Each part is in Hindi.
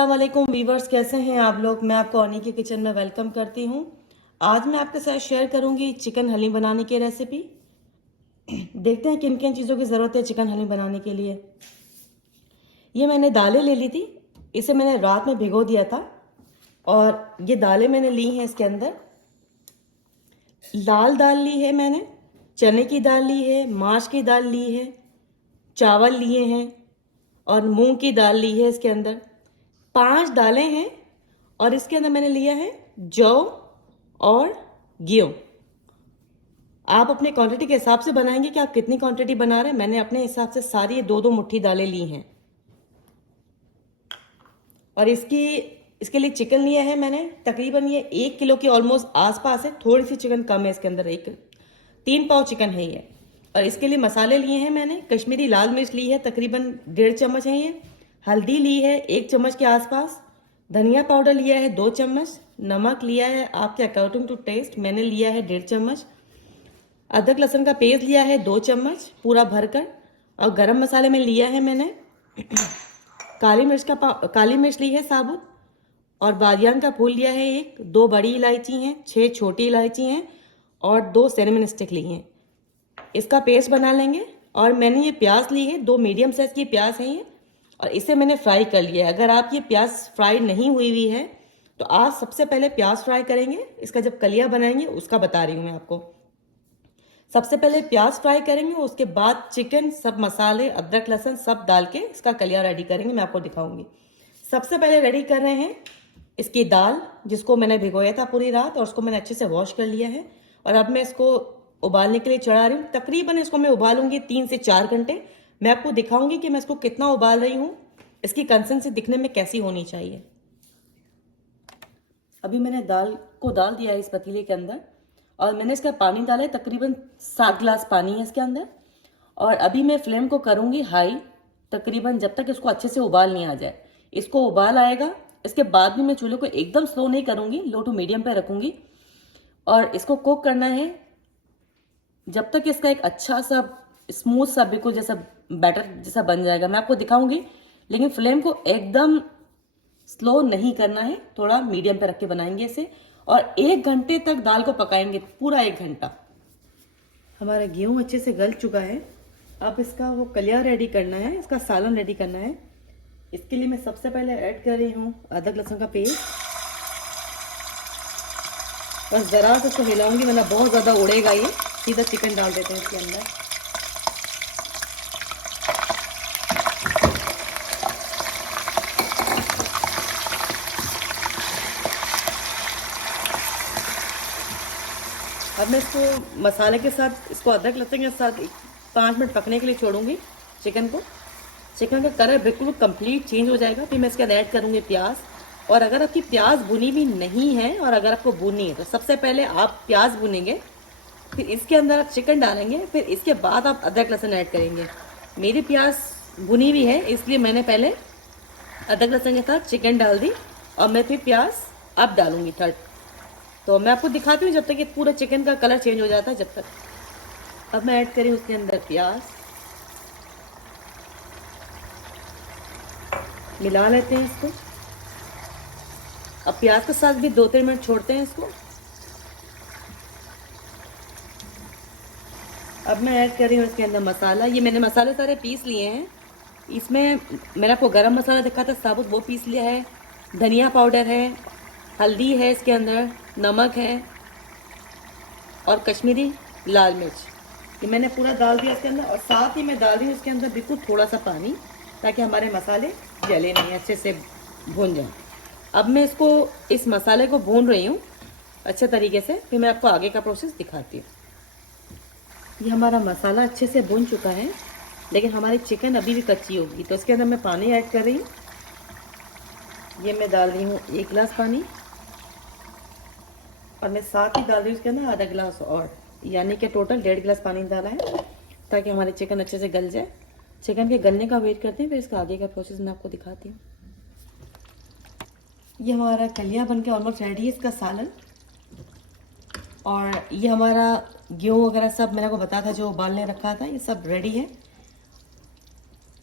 अस्सलाम वालेकुम वीवर्स, कैसे हैं आप लोग। मैं आपको अनी के किचन में वेलकम करती हूं। आज मैं आपके साथ शेयर करूंगी चिकन हलीम बनाने की रेसिपी। देखते हैं किन किन चीज़ों की ज़रूरत है चिकन हलीम बनाने के लिए। ये मैंने दालें ले ली थी, इसे मैंने रात में भिगो दिया था। और ये दालें मैंने ली हैं। इसके अंदर लाल दाल ली है मैंने, चने की दाल ली है, माश की दाल ली है, चावल लिए हैं और मूंग की दाल ली है। इसके अंदर 5 दालें हैं और इसके अंदर मैंने लिया है जौ और गेहूं। आप अपने क्वांटिटी के हिसाब से बनाएंगे कि आप कितनी क्वांटिटी बना रहे हैं। मैंने अपने हिसाब से सारी 2-2 मुट्ठी दालें ली हैं। और इसके लिए चिकन लिया है मैंने, तकरीबन ये 1 किलो के ऑलमोस्ट आसपास है। थोड़ी सी चिकन कम है इसके अंदर, 3 पाव चिकन है ये। और इसके लिए मसाले लिए हैं मैंने, कश्मीरी लाल मिर्च ली है, तकरीबन 1.5 चम्मच है ये। हल्दी ली है 1 चम्मच के आसपास। धनिया पाउडर लिया है 2 चम्मच। नमक लिया है आपके अकॉर्डिंग टू टेस्ट, मैंने लिया है 1.5 चम्मच। अदरक लहसुन का पेस्ट लिया है 2 चम्मच पूरा भरकर। और गरम मसाले में लिया है मैंने काली मिर्च ली है साबुत। और बादियान का फूल लिया है 1, 2 बड़ी इलायची हैं, 6 छोटी इलायची हैं और 2 सिनेमन स्टिक ली हैं। इसका पेस्ट बना लेंगे। और मैंने ये प्याज ली है, 2 मीडियम साइज की प्याज है ये, और इसे मैंने फ्राई कर लिया है। अगर आप ये प्याज फ्राई नहीं हुई है तो आज सबसे पहले प्याज फ्राई करेंगे। इसका जब कलिया बनाएंगे उसका बता रही हूँ मैं आपको। सबसे पहले प्याज फ्राई करेंगे, उसके बाद चिकन, सब मसाले, अदरक लहसुन सब डाल के इसका कलिया रेडी करेंगे। मैं आपको दिखाऊंगी। सबसे पहले रेडी कर रहे हैं इसकी दाल, जिसको मैंने भिगोया था पूरी रात और उसको मैंने अच्छे से वॉश कर लिया है। और अब मैं इसको उबालने के लिए चढ़ा रही हूँ। तकरीबन इसको मैं उबालूंगी 3 से 4 घंटे। मैं आपको दिखाऊंगी कि मैं इसको कितना उबाल रही हूँ, इसकी कंसिस्टेंसी दिखने में कैसी होनी चाहिए। अभी मैंने दाल को डाल दिया है इस पतीले के अंदर और मैंने इसका पानी डाला है, तकरीबन 7 गिलास पानी है इसके अंदर। और अभी मैं फ्लेम को करूंगी हाई, तकरीबन जब तक इसको अच्छे से उबाल नहीं आ जाए। इसको उबाल आएगा, इसके बाद भी मैं चूल्हे को एकदम स्लो नहीं करूंगी, लो टू मीडियम पे रखूंगी। और इसको कुक करना है जब तक इसका एक अच्छा सा स्मूथ सा बिल्कुल जैसा बैटर जैसा बन जाएगा। मैं आपको दिखाऊंगी, लेकिन फ्लेम को एकदम स्लो नहीं करना है, थोड़ा मीडियम पे रख के बनाएंगे इसे। और 1 घंटे तक दाल को पकाएंगे, पूरा 1 घंटा। हमारा गेहूं अच्छे से गल चुका है। अब इसका वो कलिया रेडी करना है, इसका सालन रेडी करना है। इसके लिए मैं सबसे पहले ऐड कर रही हूँ अदरक लहसुन का पेस्ट। बस जरा से इसको हिलाऊंगी वरना बहुत ज्यादा उड़ेगा ये। सीधा चिकन डाल देते हैं इसके अंदर। अब मैं इसको मसाले के साथ, इसको अदरक लहसुन के साथ 5 मिनट पकने के लिए छोड़ूंगी चिकन को। चिकन का कलर बिल्कुल कंप्लीट चेंज हो जाएगा। फिर मैं इसके अंदर ऐड करूंगी प्याज। और अगर आपकी प्याज भुनी भी नहीं है और अगर आपको भुनी है तो सबसे पहले आप प्याज भुनेंगे, फिर इसके अंदर आप चिकन डालेंगे, फिर इसके बाद आप अदरक लहसुन ऐड करेंगे। मेरी प्याज भुनी हुई है इसलिए मैंने पहले अदरक लहसुन के साथ चिकन डाल दी और मैं फिर प्याज अब डालूंगी थर्ड। तो मैं आपको दिखाती हूँ जब तक ये पूरा चिकन का कलर चेंज हो जाता है जब तक। अब मैं ऐड करी उसके अंदर प्याज, मिला लेते हैं इसको। अब प्याज के साथ भी 2-3 मिनट छोड़ते हैं इसको। अब मैं ऐड कर रही हूँ इसके अंदर मसाला। ये मैंने मसाले सारे पीस लिए हैं। इसमें मैंने आपको गरम मसाला दिखा था साबुत, वो पीस लिया है। धनिया पाउडर है, हल्दी है इसके अंदर, नमक है और कश्मीरी लाल मिर्च, ये मैंने पूरा डाल दिया इसके अंदर। और साथ ही मैं डाल रही हूँ इसके अंदर बिल्कुल थोड़ा सा पानी, ताकि हमारे मसाले जले नहीं, अच्छे से भून जाए। अब मैं इसको, इस मसाले को भून रही हूँ अच्छे तरीके से, फिर मैं आपको आगे का प्रोसेस दिखाती हूँ। ये हमारा मसाला अच्छे से भून चुका है, लेकिन हमारी चिकन अभी भी कच्ची होगी, तो इसके अंदर मैं पानी ऐड कर रही हूँ। ये मैं डाल रही हूँ 1 गिलास पानी और मैं साथ ही डाल रही हूँ इसके अंदर आधा गिलास और, यानी कि टोटल 1.5 गिलास पानी डाला है, ताकि हमारी चिकन अच्छे से गल जाए। चिकन के गलने का वेट करते हैं, फिर इसका आगे का प्रोसेस मैं आपको दिखाती हूँ। ये हमारा कलिया बन के ऑलमोस्ट रेडी है, इसका सालन। और ये हमारा गेहूँ वगैरह सब मैंने आपको बताया था जो उबालने रखा था, ये सब रेडी है।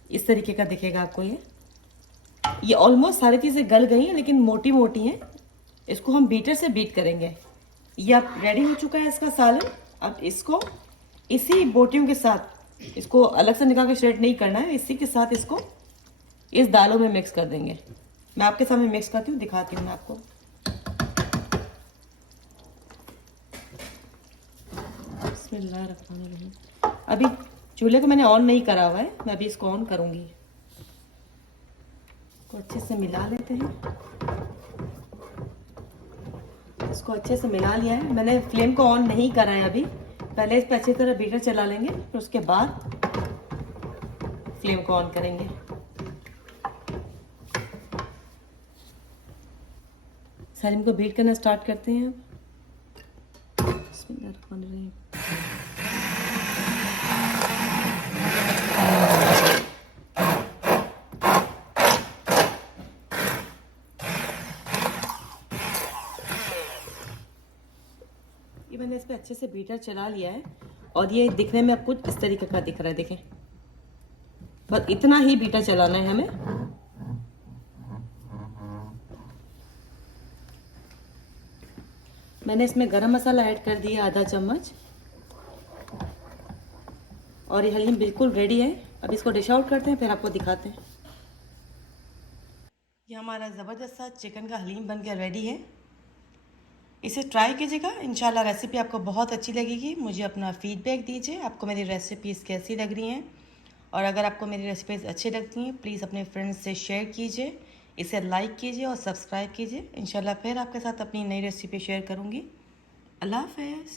इस तरीके का दिखेगा आपको ये। ये ऑलमोस्ट सारी चीज़ें गल गई हैं लेकिन मोटी मोटी हैं। इसको हम बीटर से बीट करेंगे। ये अब रेडी हो चुका है इसका सालन। अब इसको इसी बोटियों के साथ, इसको अलग से निकाल के श्रेड नहीं करना है, इसी के साथ इसको इस दालों में मिक्स कर देंगे। मैं आपके सामने मिक्स करती हूँ, दिखाती हूँ मैं आपको। बिस्मिल्लाहिर्रहमानिर्रहीम। अभी चूल्हे को मैंने ऑन नहीं करा हुआ है, मैं अभी इसको ऑन करूँगी। इसको अच्छे से मिला लेते हैं। इसको अच्छे से मिला लिया है। मैंने फ्लेम को ऑन नहीं करा है अभी। पहले इस पर अच्छी तरह बीटर चला लेंगे, फिर उसके बाद फ्लेम को ऑन करेंगे। सलीम को बीट करना स्टार्ट करते हैं अब। बिस्मिल्लाहिर्रहमानिर्रहीम। ये मैंने इस पर अच्छे से बीटर चला लिया है और ये दिखने में अब कुछ इस तरीके का दिख रहा है। देखें, बस इतना ही बीटर चलाना है हमें। मैंने इसमें गरम मसाला ऐड कर दिया आधा चम्मच और ये हलीम बिल्कुल रेडी है। अब इसको डिश आउट करते हैं, फिर आपको दिखाते हैं। ये हमारा ज़बरदस्त सा चिकन का हलीम बन के रेडी है। इसे ट्राई कीजिएगा, इंशाल्लाह रेसिपी आपको बहुत अच्छी लगेगी। मुझे अपना फीडबैक दीजिए, आपको मेरी रेसिपीज़ कैसी लग रही हैं। और अगर आपको मेरी रेसिपीज़ अच्छी लगती हैं, प्लीज़ अपने फ्रेंड्स से शेयर कीजिए, इसे लाइक कीजिए और सब्सक्राइब कीजिए। इंशाल्लाह फिर आपके साथ अपनी नई रेसिपी शेयर करूँगी। अल्लाह हाफ़िज़।